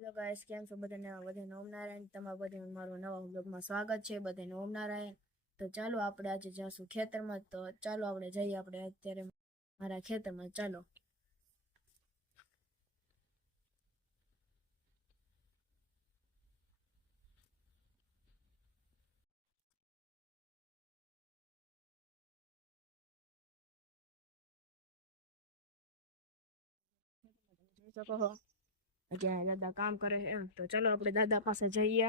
Hello guys, કેમ છો બધાને ઓમ નારાયણ. તમારા બધાને મારું નવા વ્લોગમાં સ્વાગત છે. બધાને ઓમ નારાયણ. તો ચાલો આપણે આજે જાશું ખેતરમાં. તો ચાલો આપણે જઈએ આપણે અત્યારે મારા ખેતરમાં. ચાલો જોઈ શકો છો જ્યાં દાદા કામ કરે છે. તો ચાલો આપણે દાદા પાસે જઈએ.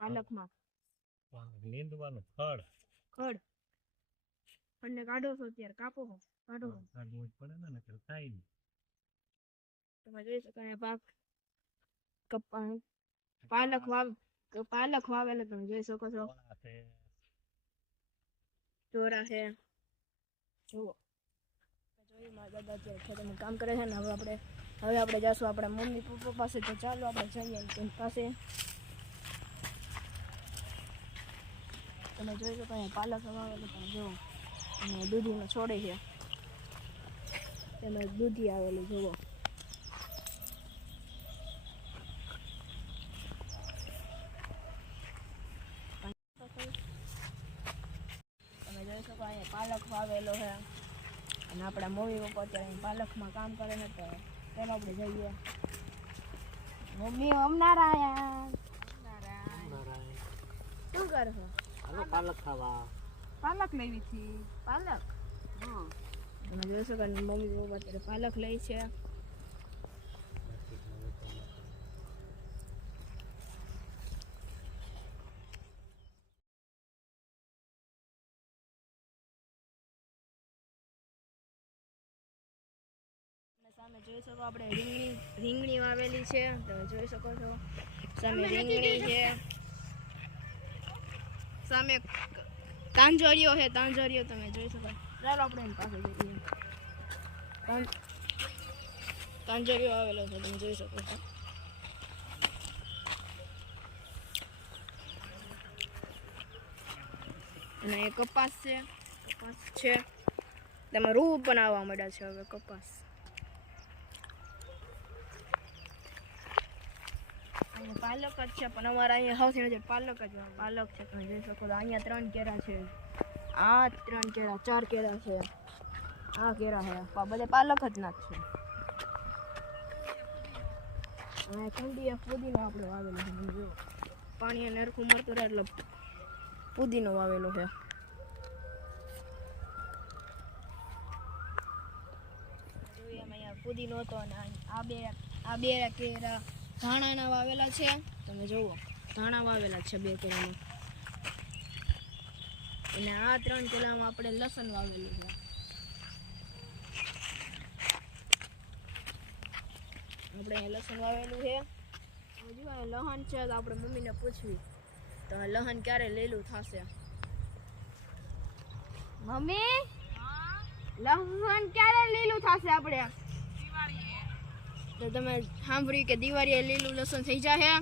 પાલકમાં નીંદવાનું ખડ ખડ ખડને કાઢો છો, ત્યારે કાપો છો, કાઢો છો. કાઢવું જ પડે ને, નકર થાય નહીં. તમે જોઈ શકો પાલક વાવેલો તમે જોઈ શકો છો. ચોરા છે જુઓ. જોયું મારા દાદા અત્યારે ખેતરમાં કામ કરે છે ને. હવે આપણે જઈશું આપણા મમ્મી પપ્પા પાસે. તો ચાલો આપણે જઈએ તેની પાસે. તમે જોઈ શકો અહીંયા પાલક વાવેલું તમે જુઓ. અને દૂધીમાં છોડે છે, તેમાં દૂધી આવેલું જુઓ. તમે જોઈ શકો અહીંયા પાલક વાવેલો છે. અને આપણા મમ્મી પપ્પા અત્યારે પાલકમાં કામ કરે છે. તો ચાલો આપણે જઈએ. મમ્મી ઓમ નારાયણ. શું કરે છે? પાલક ખાવા. પાલક લેવી હતી. પાલક તમે જોઈ શકો મમ્મી પપ્પા અત્યારે પાલક લે છે. સામે જોઈ શકો આપણે રીંગણી વાવેલી છે. તમે જોઈ શકો છો સામે રીંગણી છે. સામે તાંજોરીઓ છે, તાંજોરીઓ તમે જોઈ શકો. ચાલો આપણે એની પાસે જઈએ. તાંજોરીઓ આવેલો છે તમે જોઈ શકો છો. અને એ કપાસ છે. તેમાં રૂ પણ આવવા માંડ્યા છે હવે કપાસ. અહીંયા પાલક જ છે, પણ અમારા અહીંયા સૌથી નજર પાલક છે. તમે જોઈ શકો છો અહીંયા 3 કેરા છે, આ 3 કેરા, 4 કેરા છે, આ કેરા છે. બધા પાલક જ ના છે. અને કુંડી પુદીનો આપણે વાવેલો છે. જો પાણી નરખું મળતું રહે એટલે પુદીનો વાવેલો છે. જોઈએ અહીંયા પુદીનો હતો. અને આ બે કેરા ધાણાના વાવેલા છે. તમે જુઓ ધાણા વાવેલા છે 2 કેરામાં. અને આ 3 કેરામાં આપણે લસણ વાવેલું છે. આપણે અહીંયા લસણ વાવેલું છે. હજુ લહન છે. તો આપણે મમ્મીને પૂછવી તો લહન ક્યારે લીલું થશે. મમ્મી લહન ક્યારે લીલું થશે? આપણે તો તમે સાંભળ્યું કે દિવાળીએ લીલું લસણ થઈ જાય.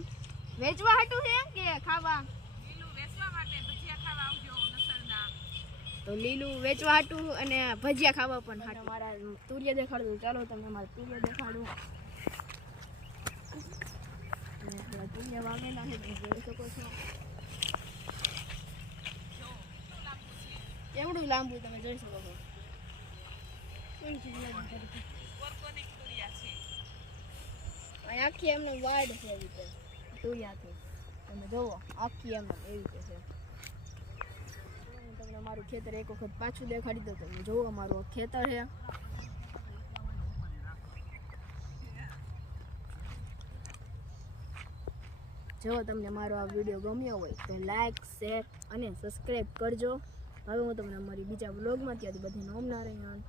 વેચવા હાટું છે કે ખાવા? લીલું વેચવા માટે, ભજીયા ખાવા આવજો લસણના. તો લીલું વેચવા હાટું અને ભજીયા ખાવા પણ હાટું. મારા તુરિયા દેખાડું. ચાલો તમને મારા તુરિયા દેખાડું. તુરિયા વાવેલા છે તમે જોઈ શકો છો. કેવડું લાંબુ તમે જોઈ શકો છો. આખી એમને વાડ છે એવી રીતે તુરિયાથી. તમે જોવો આખી એમને એવી રીતે છે. તમને મારું ખેતર એક વખત પાછું દેખાડી દો. તમે જોવો મારું ખેતર છે. જો તમને મારો આ વિડીયો ગમ્યો હોય તો લાઈક, શેર અને સબસ્ક્રાઈબ કરજો. હવે હું તમને અમારી બીજા વ્લોગમાં ત્યાંથી બધાને ઓમ નારાયણ.